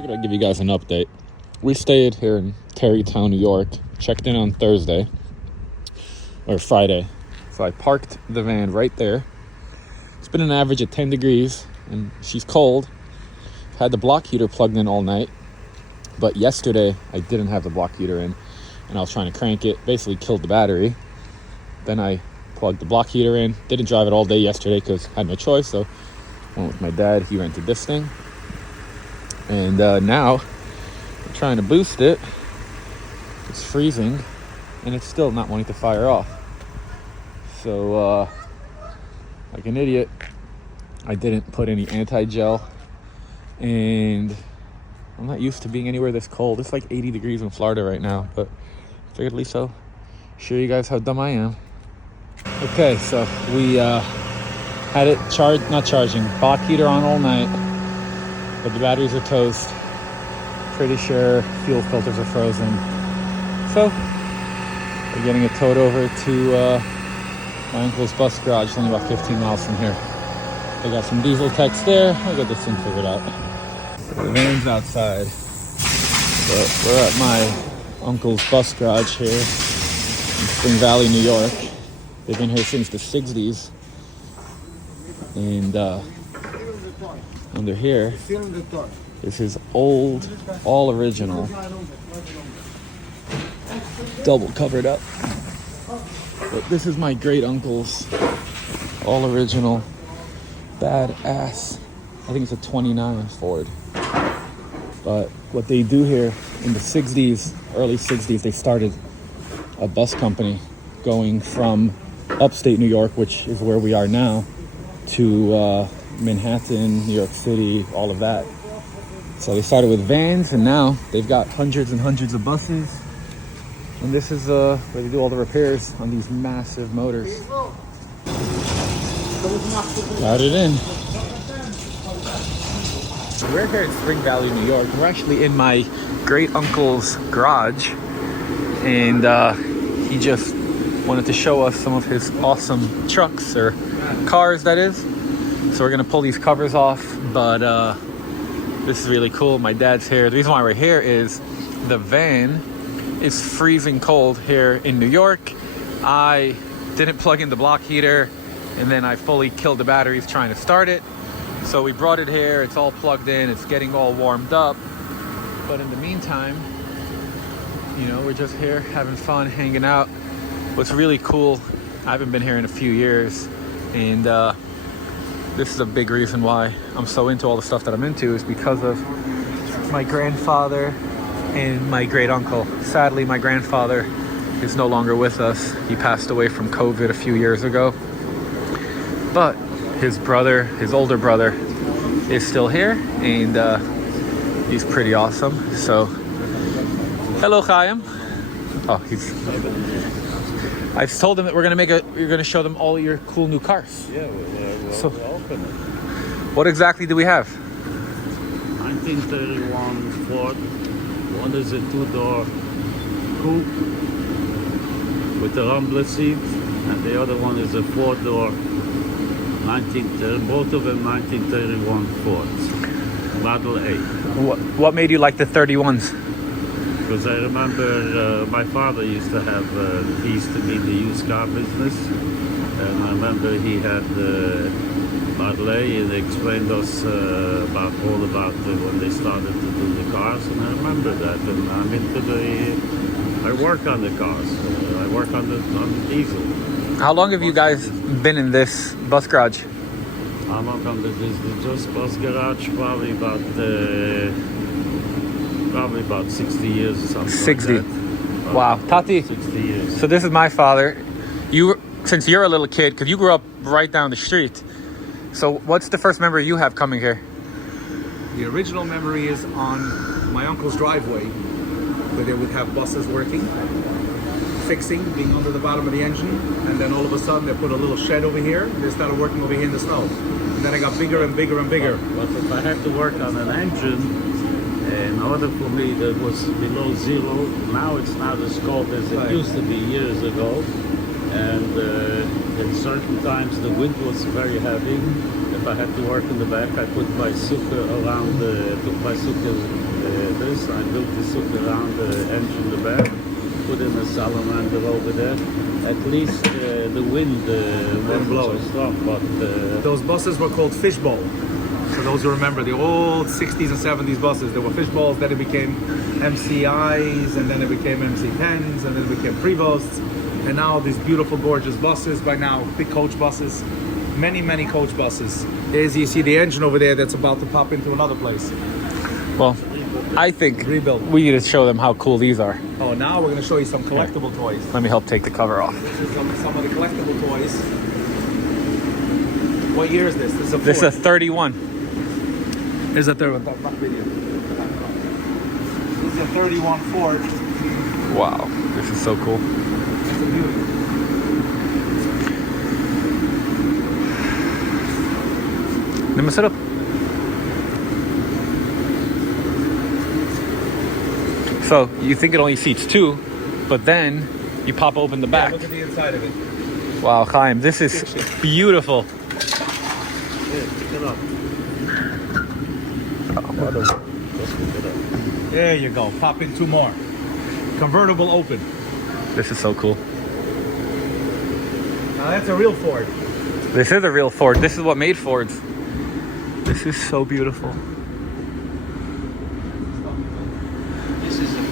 Figured I'd give you guys an update. We stayed here in Tarrytown, New York, checked in on Thursday, or Friday. So I parked the van right there. It's been an average of 10 degrees, and she's cold. Had the block heater plugged in all night, but yesterday I didn't have the block heater in, and I was trying to crank it, basically killed the battery. Then I plugged the block heater in, didn't drive it all day yesterday because I had no choice, so went with my dad. He rented this thing, and now I'm trying to boost it. It's freezing, and it's still not wanting to fire off. So like an idiot, I didn't put any anti-gel, and I'm not used to being anywhere this cold. It's like 80 degrees in Florida right now, but I figured at least I'll show you guys how dumb I am. Okay, so we had it not charging, block heater on all night, but the batteries are toast. Pretty sure fuel filters are frozen. So we're getting it towed over to my uncle's bus garage, only about 15 miles from here. They got some diesel techs there. I'll get this thing figured out. The van's outside, but we're at my uncle's bus garage here in Spring Valley, New York. They've been here since the 60s, and under here is his old, all original, double covered up. But this is my great uncle's all original, badass, I think it's a 29 Ford. But what they do here in the 60s, early 60s, they started a bus company going from upstate New York, which is where we are now, to Manhattan, New York City, all of that. So they started with vans, and now they've got hundreds and hundreds of buses. And this is where they do all the repairs on these massive motors. Got it in. So we're here in Spring Valley, New York. We're actually in my great uncle's garage, and he just wanted to show us some of his awesome trucks, or cars that is. So we're gonna pull these covers off, but this is really cool. My dad's here. The reason why we're here is the van is freezing cold here in New York. I didn't plug in the block heater, and then I fully killed the batteries trying to start it. So we brought it here. It's all plugged in. It's getting all warmed up. But in the meantime, you know, we're just here having fun, hanging out. What's really cool, I haven't been here in a few years, and this is a big reason why I'm so into all the stuff that I'm into, is because of my grandfather and my great uncle. Sadly, my grandfather is no longer with us. He passed away from COVID a few years ago. But his brother, his older brother, is still here, and he's pretty awesome. So, hello, Chaim. Oh, I told him that we're gonna show them all your cool new cars. Yeah, we'll open it. What exactly do we have? 1931 Ford. One is a two-door coupe with a rumbler seat, and the other one is a four-door. Both of them 1931 Fords, Model A. What made you like the 31s? Because I remember my father used to have, he used to be in the used car business, and I remember he had the Model A, and they explained us about when they started to do the cars, and I remember that, and I'm into I work on the cars, I work on the diesel. How long have you guys been in this bus garage? I'm up on this bus garage probably about 60 years or something. 60. Like that. Wow. Tati. 60 years. So this is my father. Since you're a little kid, because you grew up right down the street. So what's the first memory you have coming here? The original memory is on my uncle's driveway, where they would have buses working, fixing, being under the bottom of the engine, and then all of a sudden they put a little shed over here, and they started working over here in the snow. And then it got bigger and bigger and bigger. But if I had to work on an engine, in order for me that was below zero, now it's not as cold as it used to be years ago. And at certain times the wind was very heavy, if I had to work in the back, I put my sucker around took my sucker this, I built the sucker around the engine in the back, put in a salamander over there. At least the wind won't blow as strong, but... Those buses were called fishbowl. So those who remember the old 60s and 70s buses, they were fishbowls, then it became MCIs, and then it became MC10s, and then it became Prevosts, and now these beautiful, gorgeous buses by now, big coach buses, many, many coach buses. As you see the engine over there that's about to pop into another place. Well, I think Rebuild. we need to show them how cool these are. Oh, now we're going to show you some collectible toys. Let me help take the cover off. This is some of the collectible toys. What year is this? This is a Ford. This is a 31. Here's a 31. Back video. This is a 31 Ford. Wow, this is so cool. It's a beauty. Let me set up. So you think it only seats 2, but then you pop open the back. Yeah, look at the inside of it. Wow, Chaim, this is beautiful. Yeah, pick it up. Just pick it up. There you go. Pop in 2 more. Convertible open. This is so cool. Now that's a real Ford. This is a real Ford. This is what made Fords. This is so beautiful. This is a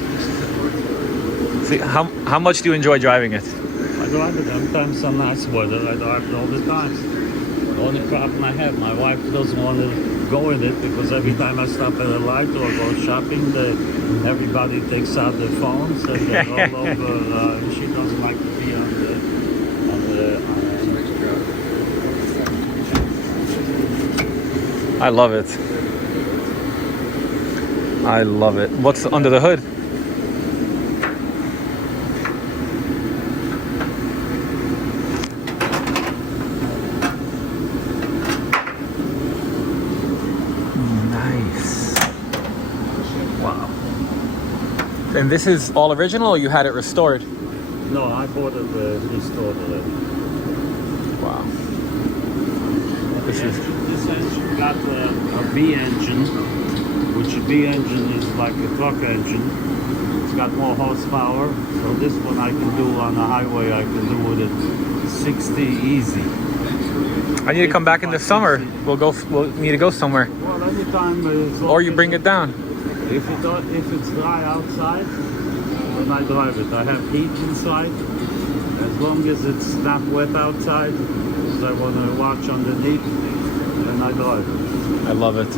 Ford. See, how much do you enjoy driving it? I drive it sometimes some nice weather. I drive it all the time. The only problem I have, my wife doesn't want to go in it because every time I stop at a light or go shopping, everybody takes out their phones and they're all over. She doesn't like to be on the. I love it. I love it. What's under the hood? Nice. Wow. And this is all original, or you had it restored? No, I bought it restored already. Wow. This is. This engine got a V engine, which a V engine is like a truck engine. It's got more horsepower. So this one I can do on the highway. I can do with it 60 easy. I need to come back in the summer. We'll need to go somewhere. Well, anytime. Or you bring it down. If it's dry outside, then I drive it. I have heat inside. As long as it's not wet outside, because I want to watch underneath, then I drive it. I love it.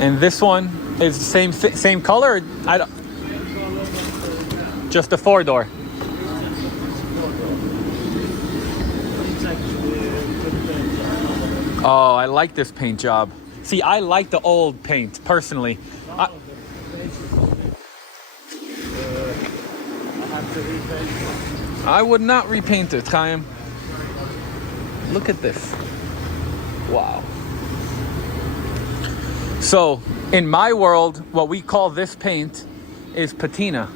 And this one is the same color? I don't, just a 4-door. Oh, I like this paint job. See, I like the old paint, personally. I would not repaint it, Chaim. Look at this. Wow. So, in my world, what we call this paint is patina.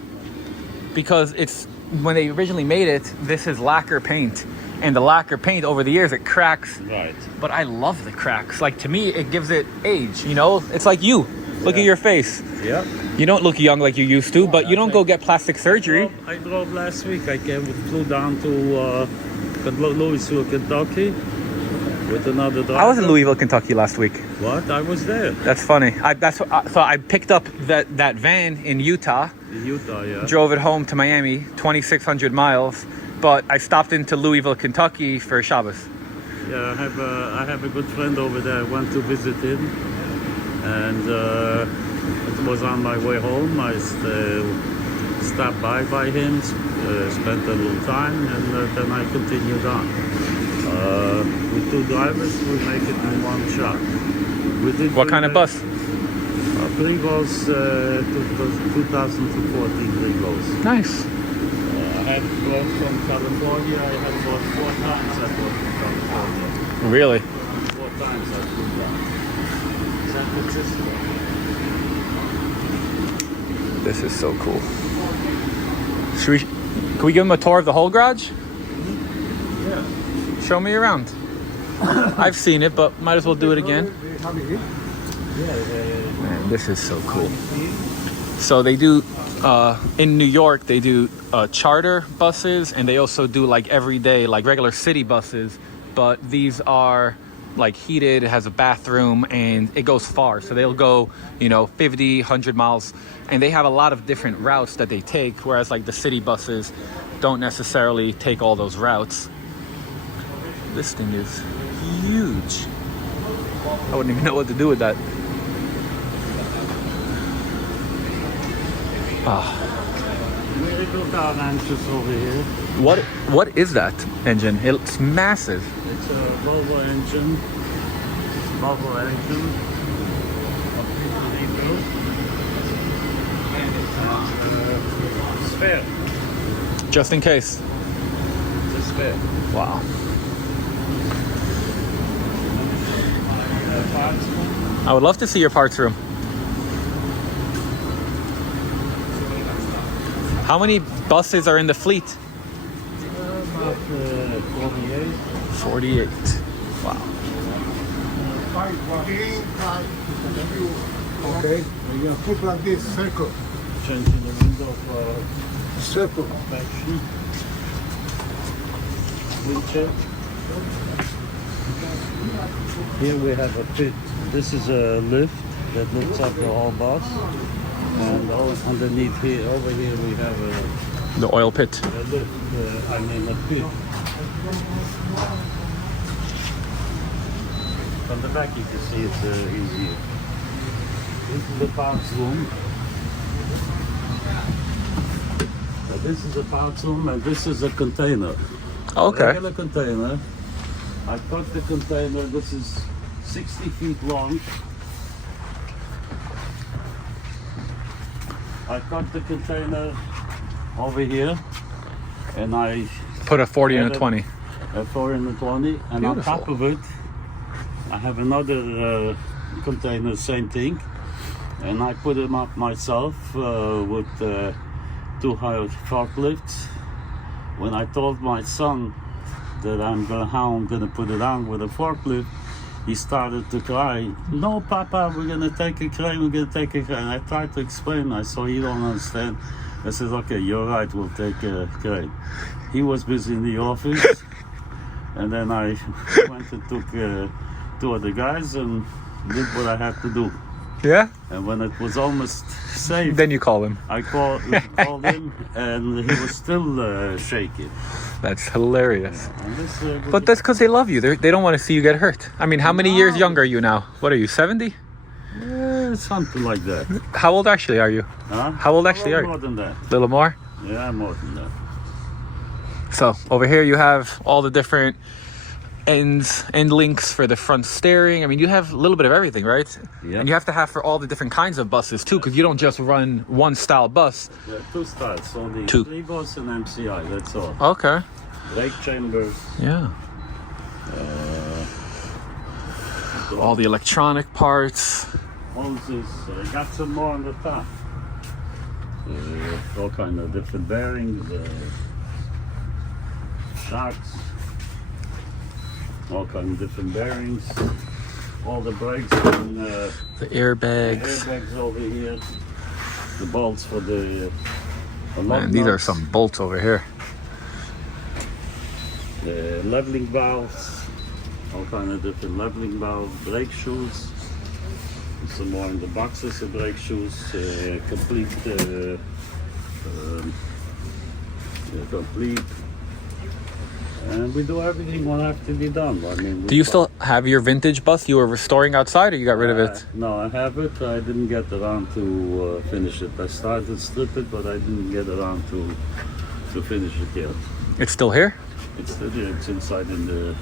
Because it's, when they originally made it, this is lacquer paint. And the lacquer paint, over the years, it cracks. Right. But I love the cracks. Like, to me, it gives it age, you know? It's like you. Look at your face. Yeah. You don't look young like you used to, but you don't go get plastic surgery. I drove last week. I flew down to Louisville, Kentucky with another driver. I was in Louisville, Kentucky last week. What? I was there. That's funny. So I picked up that van in Utah. In Utah, yeah. Drove it home to Miami, 2,600 miles. But I stopped into Louisville, Kentucky for Shabbos. Yeah, I have a good friend over there. I went to visit him, and it was on my way home. I stopped by him, spent a little time, and then I continued on. With 2 drivers, we make it in one shot. What kind of bus? Prigos, 2014 Prigos. Nice. I had brought from California. I had bought 4 times. I bought from California. Really? 4 times I flew down. San Francisco. This is so cool. Can we give them a tour of the whole garage? Show me around. I've seen it, but might as well do it again. Man, this is so cool. So they do, in New York, they do charter buses, and they also do like everyday, like regular city buses, but these are like heated, it has a bathroom, and it goes far. So they'll go, 50, 100 miles, and they have a lot of different routes that they take, whereas like the city buses don't necessarily take all those routes. This thing is huge. I wouldn't even know what to do with that. Miracle car engines over here. What is that engine? It's massive. It's a Volvo engine. Volvo engine. Spare. Just in case. It's a spare. Wow. Parts. I would love to see your parts room. How many buses are in the fleet? About 48. 48. Wow. Okay, you're gonna put like this, circle. Changing the window for Circle. inspection. Windshield. Here we have a pit. This is a lift that lifts up the whole bus. And underneath here, over here, we have The oil pit. a lift, a pit. From the back you can see it's easier. This is the parts room. This is a parts room, and this is a container. Okay. Regular container. I cut the container. This is 60 feet long. I cut the container over here, and I Put a 40 and a added 20. a 4 and a 20, and on Beautiful. top of it, I have another container, same thing, and I put them up myself with 2 high forklifts. When I told my son that how I'm gonna put it on with a forklift, he started to cry. No, Papa, we're gonna take a crane. We're gonna take a crane. I tried to explain. I saw you don't understand. I said, okay, you're right. We'll take a crane. He was busy in the office, and then I went and took 2 other guys and did what I had to do. Yeah? And when it was almost safe, Then you call him. I called him, and he was still shaking. That's hilarious. And this, But that's because they love you. They don't want to see you get hurt. I mean, how many years younger are you now? What are you, 70? something like that. How old actually are you? Huh? How old actually are you? More than that. A little more? Yeah, more than that. So over here you have all the different end links for the front steering. I mean, you have a little bit of everything, right? Yeah. And you have to have for all the different kinds of buses too, because you don't just run one style bus. There are 2 styles, only 2. 3 bus and MCI, that's all. Okay. Brake chambers, Yeah. All the electronic parts. hoses, got some more on the top. All kind of different bearings, shocks, all kind of different bearings. All the brakes and The airbags. airbags over here. The bolts for the lock Man, these are nuts. some bolts over here. The leveling valves, all kind of different leveling valves, brake shoes, some more in the boxes of brake shoes, complete, complete, and we do everything what have to be done. I mean, Do you still have your vintage bus you were restoring outside, or you got rid of it? No, I have it. I didn't get around to finish it. I started to strip it, but I didn't get around to finish it yet. It's still here? It's inside in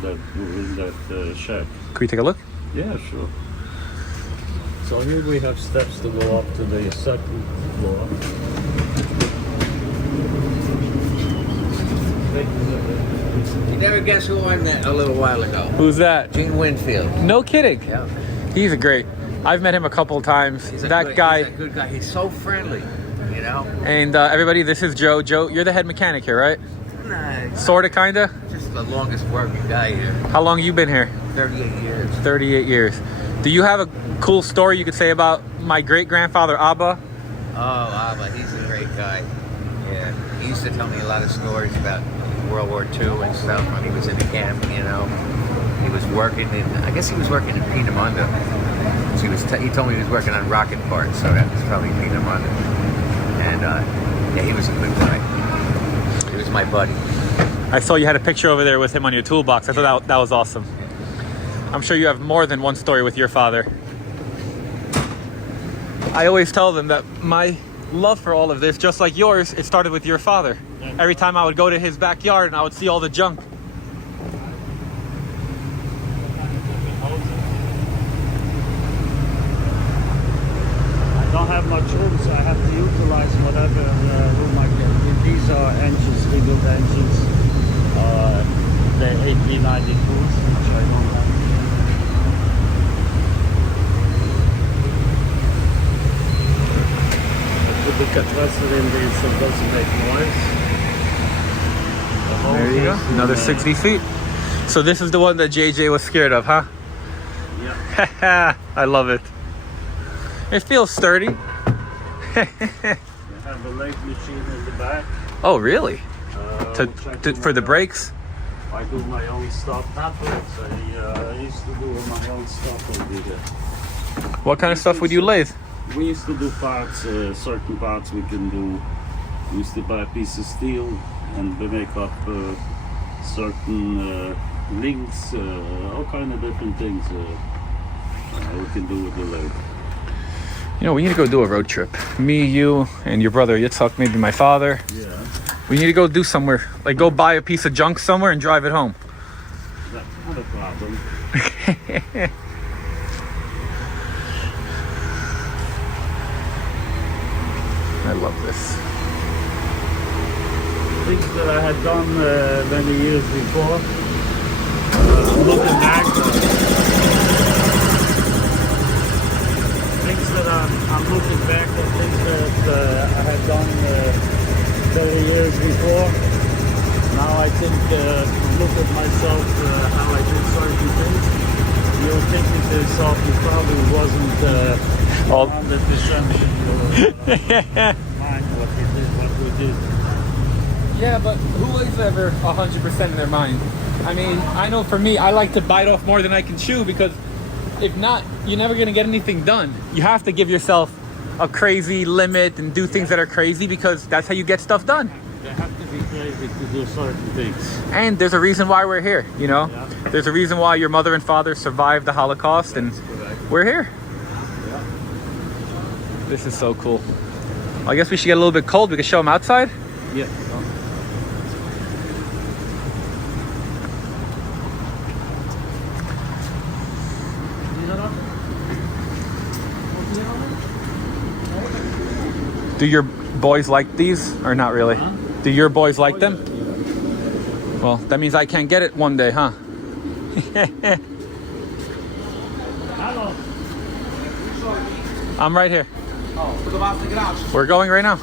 that shack. Can we take a look? Yeah, sure. So here we have steps to go up to the second floor. You never guess who won that a little while ago? Who's that? Gene Winfield. No kidding. Yeah. He's a great. I've met him a couple of times. He's That He's guy. a good guy. He's so friendly, you know? And everybody, this is Joe. Joe, you're the head mechanic here, right? Nah, Sorta, kinda? just the longest working guy here. How long you been here? 38 years. 38 years. Do you have a cool story you could say about my great-grandfather, Abba? Oh, Abba, he's a great guy. Yeah, he used to tell me a lot of stories about World War II and stuff when he was in the camp, you know. He was working in, I guess he was working in Peenemünde. He told me he was working on rocket parts, so that was probably Peenemünde. And yeah, he was a good guy. He was my buddy. I saw you had a picture over there with him on your toolbox. I thought that was awesome. I'm sure you have more than one story with your father. I always tell them that my love for all of this, just like yours, it started with your father. Every time I would go to his backyard and I would see all the junk. I don't have much room, so I have to utilize whatever room I get. These are engines, rebuilt engines. They're A390 tools, which I don't have. The compressor in these, so it doesn't make noise. There you go. Another 60 feet. So this is the one that JJ was scared of, huh? Yeah. I love it. It feels sturdy. I have a lathe machine in the back. Oh, really? Which I do For the brakes? I do my own stuff. Not brakes. I used to do my own stuff over there. What kind of stuff would you lathe? We used to do parts, certain parts we can do. We used to buy a piece of steel and we make up certain links, all kind of different things we can do with the lathe. You know, we need to go do a road trip. Me, you, and your brother Yitzhak, maybe my father. Yeah, We need to go do somewhere. Like go buy a piece of junk somewhere and drive it home. that's not a problem. I love this. Things that I had done many years before. Looking back, things that I'm looking back at things that I had done 30 years before. Now I think, look at myself, how I did certain things. You're thinking to yourself, you probably wasn't All- 100% in your mind what we did. Yeah, but who is ever 100% in their mind? I mean, I know for me, I like to bite off more than I can chew because if not, you're never going to get anything done. You have to give yourself a crazy limit and do things that are crazy because that's how you get stuff done. They have to be crazy to do certain things. And there's a reason why we're here, you know? Yeah. There's a reason why your mother and father survived the Holocaust and Correct. we're here. Yeah. This is so cool. I guess we should get a little bit cold. We can show them outside. Yeah. Do your boys like these or not really? Huh? Do your boys like them? Well, that means I can't get it one day, huh? Hello. I'm right here. We're going right now.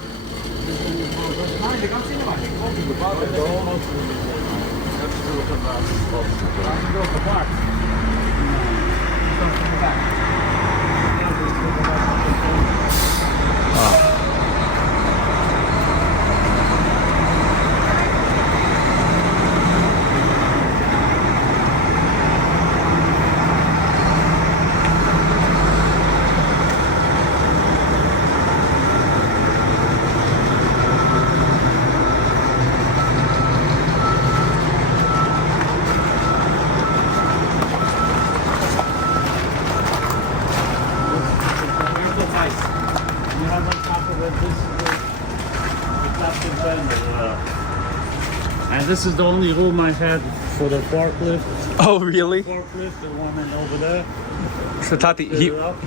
And this is the only room I had for the forklift. Oh, really? Forklift, the one in over there. So Tati,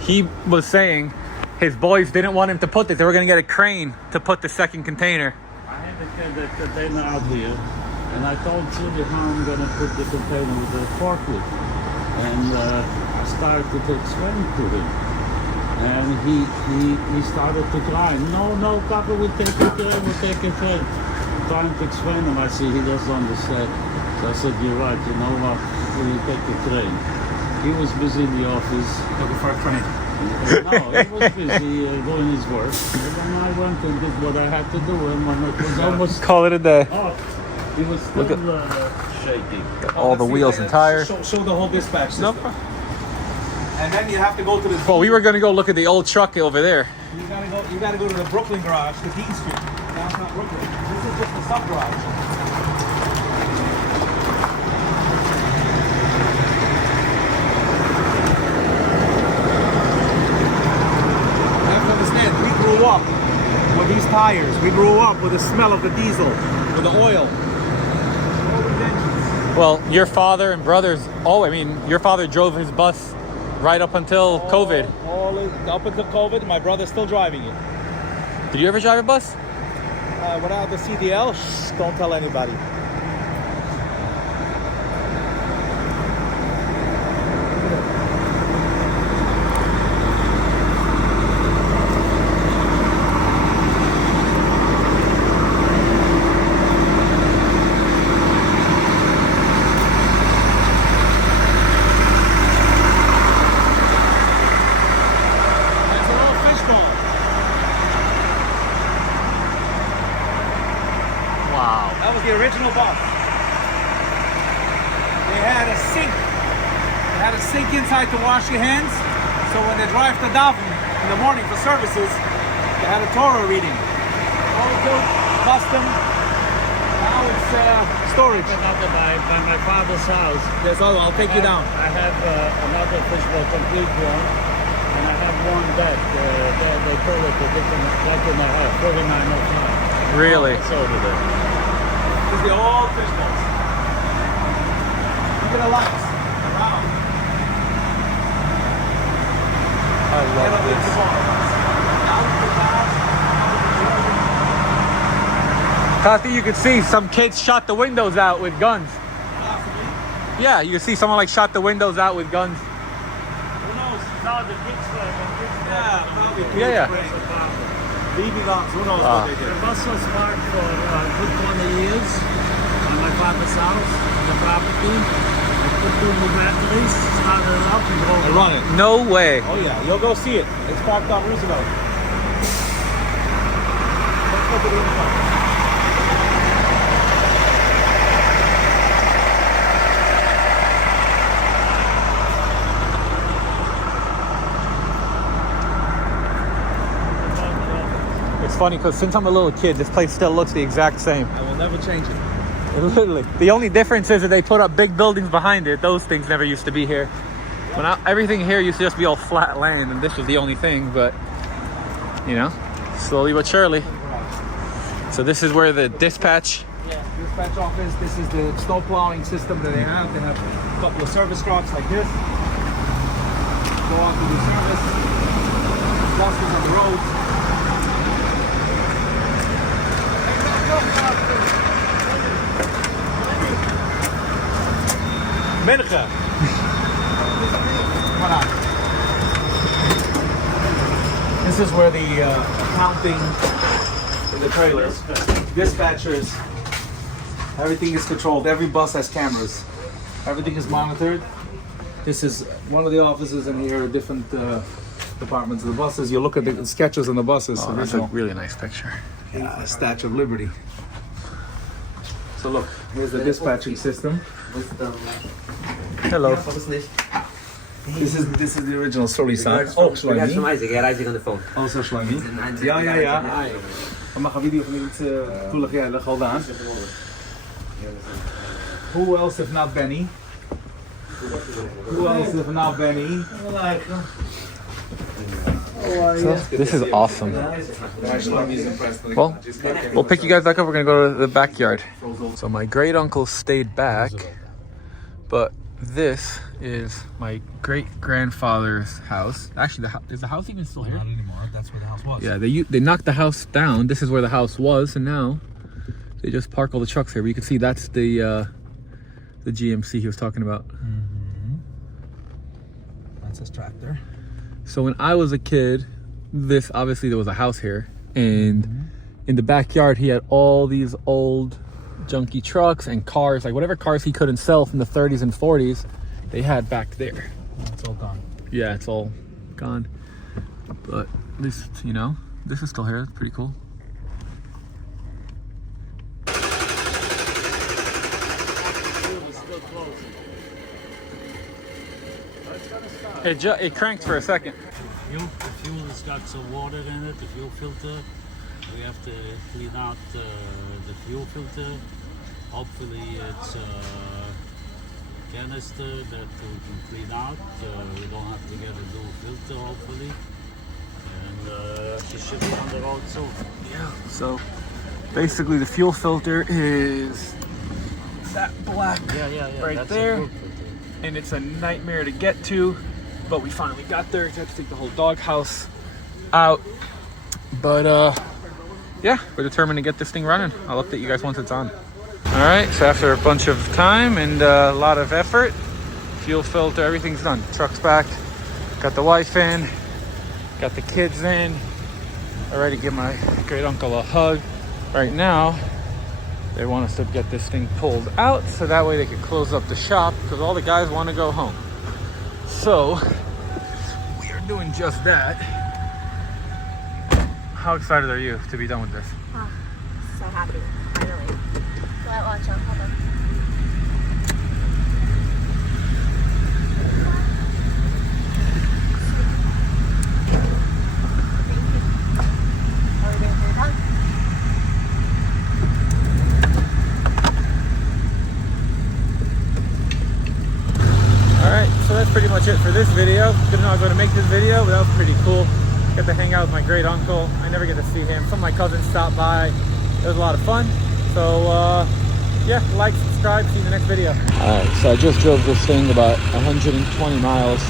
he was saying his boys didn't want him to put this. They were going to get a crane to put the second container. I had the container out here, and I told Silvia how I'm going to put the container with the forklift. And I started to explain to him. And he started to cry. No, Papa, we'll take it there, we'll take it there. trying to explain him. I see he doesn't understand. So I said, you're right, you know what? Will you take the train? He was busy in the office. Looking for a train. No, he was busy doing his work. And then I went and did what I had to do. And when it was almost Call it a day. off, he was still shaking. All the wheels and tires. Show the whole dispatch system. Nope. And then you have to go to the. Well, we were gonna go look at the old truck over there. You gotta go to the Brooklyn garage, the Dean Street, downtown Brooklyn. This is just the sub garage. You have to understand, we grew up with these tires. We grew up with the smell of the diesel, with the oil. Well, your father and brothers. Oh, I mean, your father drove his bus right up until COVID. Up until COVID, my brother's still driving it. Did you ever drive a bus? Without the CDL, shh, don't tell anybody. That's an old fishbowl. Wow. That was the original bus. They had a sink. They had a sink inside to wash your hands. So when they drive to Dublin in the morning for services, they had a Torah reading. All built custom. Now it's storage. Another by my father's house. Yes, I'll take you down. I have another fishbowl, complete one. And I have one that they call it a different, like in my house, 4905. Really? It's over there. This is the old fishbowls. Look at the lights. Wow. I love this. Kathy, you could see some kids shot the windows out with guns. Yeah, you can see someone like shot the windows out with guns. Who knows? Now the kids Yeah, probably. Yeah. BB guns, who knows what they did. The bus was parked for a good 20 years on my father's house, on the property. I put two new batteries, started it up and drove it. Run it. No way. Oh yeah, you'll go see it. It's parked on Roosevelt. Let's go to the inside. It's funny because since I'm a little kid, this place still looks the exact same. I will never change it. Literally. The only difference is that they put up big buildings behind it. Those things never used to be here. Everything here used to just be all flat land, and this was the only thing, but, you know, slowly but surely. So this is where the dispatch... Yeah, dispatch office. This is the snow plowing system that they have. They have a couple of service trucks like this. Go out to do service. Buses on the roads. Merge. This is where the accounting in the trailers, dispatchers, everything is controlled. Every bus has cameras. Everything is monitored. This is one of the offices, and here are different departments of the buses. You look at the sketches on the buses. Oh, that's a really nice picture. Statue of Liberty. So look, here's the dispatching system. Hello. This is the original story sign. Oh, Shlomi. Hij rijdt hier aan de phone. Also Shlomi. Ja. We mag een video van iets toelig jij hold on. Who else if not Benny? Who else if not Benny? So, this is awesome. Shlomi's impressed. Well, we'll pick you guys back up. We're gonna go to the backyard. So my great uncle stayed back, but this is my great grandfather's house. Actually, is the house even still here? Not anymore. That's where the house was. Yeah, they knocked the house down. This is where the house was, and now they just park all the trucks here. But you can see that's the GMC he was talking about. Mm-hmm. That's his tractor. So when I was a kid, obviously there was a house here, and in the backyard, he had all these old junky trucks and cars, like whatever cars he couldn't sell from the 30s and 40s, they had back there. It's all gone. Yeah, it's all gone. But this, you know, this is still here. It's pretty cool. It cranked for a second. The fuel has got some water in it, the fuel filter. We have to clean out the fuel filter. Hopefully it's a canister that we can clean out. We don't have to get a new filter, hopefully. And she should be on the road soon. Yeah. So basically the fuel filter is that black right that's there. a good filter. And it's a nightmare to get to, but we finally got there. Just have to take the whole doghouse out. But yeah, we're determined to get this thing running. I'll update you guys once it's on. All right, so after a bunch of time and a lot of effort, fuel filter, everything's done. Truck's back, got the wife in, got the kids in. I ready to give my great uncle a hug. Right now, they want us to get this thing pulled out so that way they can close up the shop because all the guys want to go home. So we are doing just that. How excited are you to be done with this? Oh, so happy, finally. Let watch on, hold on. Are we doing third time? Alright, so that's pretty much it for this video. Didn't know I was going to make this video, but that was pretty cool. Got to hang out with my great uncle. I never get to see him. Some of my cousins stopped by. It was a lot of fun. So yeah, like, subscribe, see you in the next video. Alright, so I just drove this thing about 120 miles.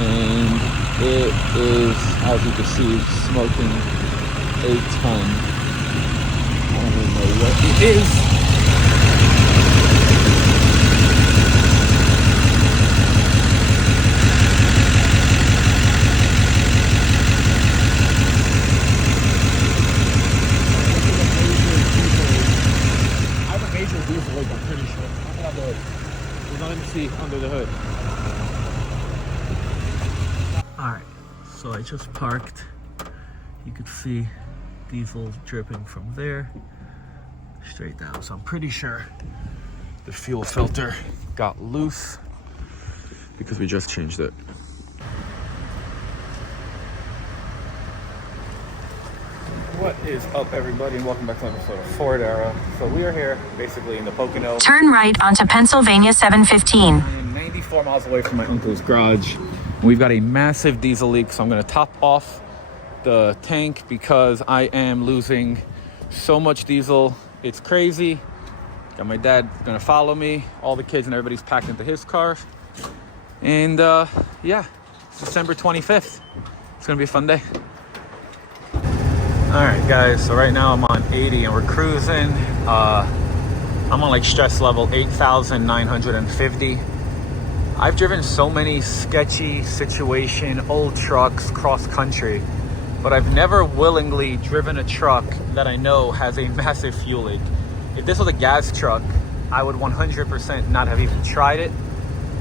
And it is, as you can see, smoking a ton. I don't even know what it is. Under the hood. Alright, so I just parked. You could see diesel dripping from there straight down. So I'm pretty sure the fuel filter got loose because we just changed it. What is up, everybody, and welcome back to another episode of Ford Era. So we are here basically in the Pocono. Turn right onto Pennsylvania 715. I am 94 miles away from my uncle's garage. We've got a massive diesel leak, so I'm going to top off the tank because I am losing so much diesel. It's crazy. Got my dad going to follow me. All the kids and everybody's packed into his car. And yeah, it's December 25th. It's going to be a fun day. All right, guys, so right now I'm on 80 and we're cruising. I'm on like stress level 8,950. I've driven so many sketchy situation, old trucks cross country, but I've never willingly driven a truck that I know has a massive fuel leak. If this was a gas truck, I would 100% not have even tried it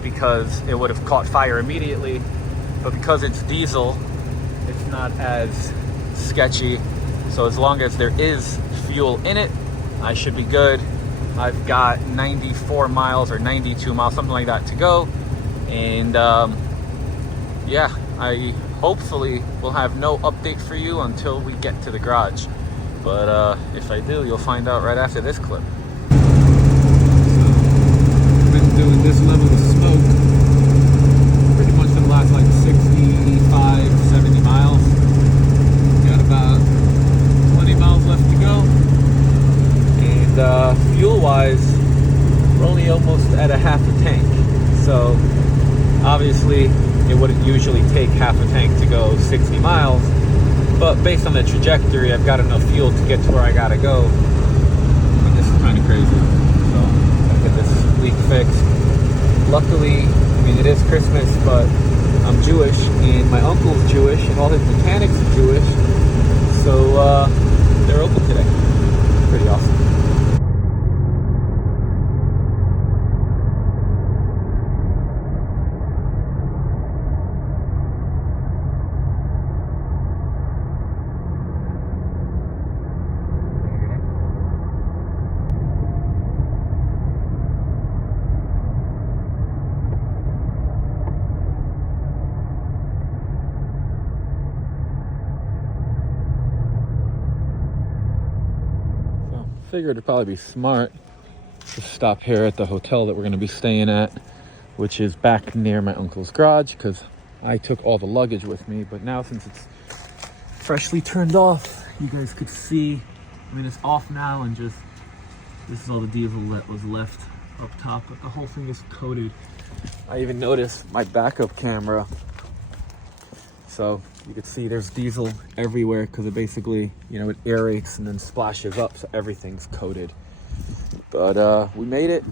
because it would have caught fire immediately. But because it's diesel, it's not as sketchy. So as long as there is fuel in it, I should be good. I've got 94 miles or 92 miles, something like that to go. And yeah, I hopefully will have no update for you until we get to the garage. But if I do, you'll find out right after this clip. Been doing this level of smoke pretty much for the last like 65, 70 miles. Got about 20 miles left to go. And fuel wise, we're only almost at a half a tank. So obviously it wouldn't usually take half a tank to go 60 miles. But based on the trajectory, I've got enough fuel to get to where I gotta go. And this is kind of crazy. So I'll get this leak fixed. Luckily, I mean, it is Christmas, but I'm Jewish and my uncle's Jewish and all his mechanics are Jewish. So they're figured it'd probably be smart to stop here at the hotel that we're gonna be staying at, which is back near my uncle's garage, because I took all the luggage with me. But now since it's freshly turned off, you guys could see, I mean, it's off now, and just, this is all the diesel that was left up top, but the whole thing is coated. I even noticed my backup camera, so you can see there's diesel everywhere, because it basically, you know, it aerates and then splashes up, so everything's coated. But we made it,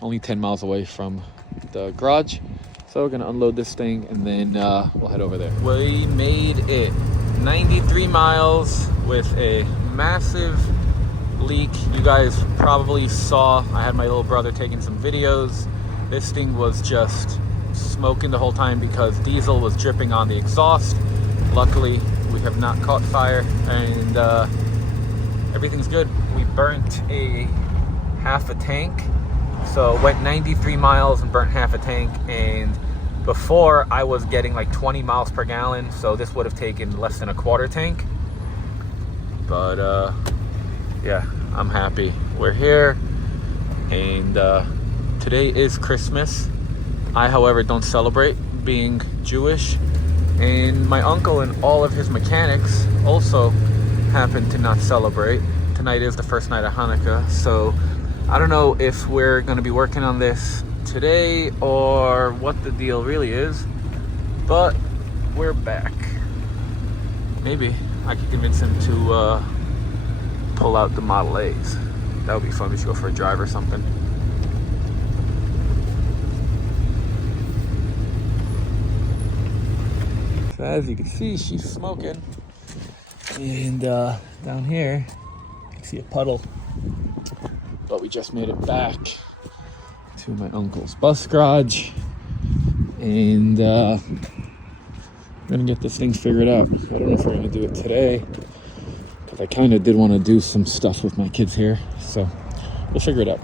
only 10 miles away from the garage, so we're gonna unload this thing and then we'll head over there. We made it 93 miles with a massive leak. You guys probably saw, I had my little brother taking some videos. This thing was just smoking the whole time because diesel was dripping on the exhaust. Luckily, we have not caught fire, and everything's good. We burnt a half a tank, so went 93 miles and burnt half a tank, and before I was getting like 20 miles per gallon, so this would have taken less than a quarter tank. But yeah, I'm happy we're here. And today is Christmas. I, however, don't celebrate, being Jewish, and my uncle and all of his mechanics also happen to not celebrate. Tonight is the first night of Hanukkah, so I don't know if we're going to be working on this today or what the deal really is, but we're back. Maybe I could convince him to pull out the Model A's. That would be fun. We should go for a drive or something. So as you can see, she's smoking, and down here you can see a puddle. But we just made it back to my uncle's bus garage, and I'm gonna get this thing figured out. I don't know if we're gonna do it today, because I kind of did want to do some stuff with my kids here, so we'll figure it out.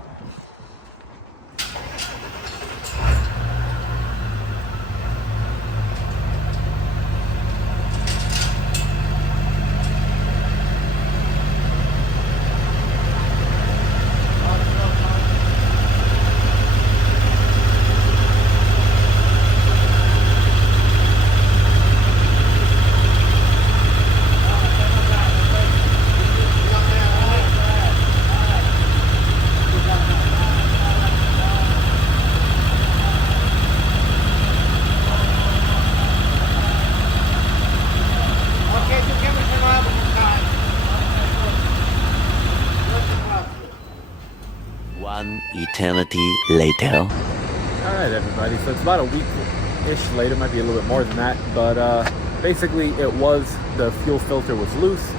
One eternity later. All right, everybody. So it's about a week-ish later, might be a little bit more than that, but basically it was, the fuel filter was loose.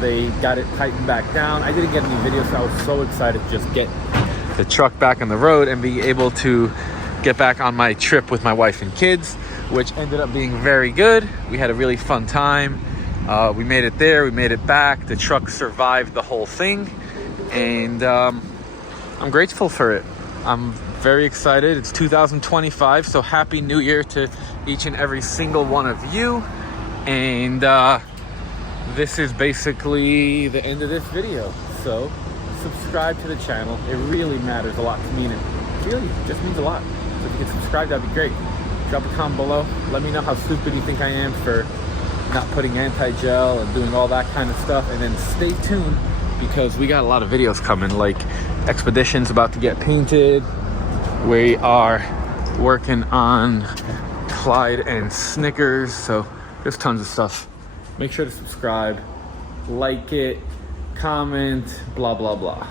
They got it tightened back down. I didn't get any videos, so I was so excited to just get the truck back on the road and be able to get back on my trip with my wife and kids, which ended up being very good. We had a really fun time. We made it there, we made it back. The truck survived the whole thing, and I'm grateful for it. I'm very excited. It's 2025, so Happy New Year to each and every single one of you. And this is basically the end of this video. So subscribe to the channel. It really matters a lot to me, and it really just means a lot. So if you can subscribe, that'd be great. Drop a comment below. Let me know how stupid you think I am for not putting anti-gel and doing all that kind of stuff. And then stay tuned, because we got a lot of videos coming, like Expedition's about to get painted. We are working on Clyde and Snickers, so there's tons of stuff. Make sure to subscribe, like it, comment, blah, blah, blah.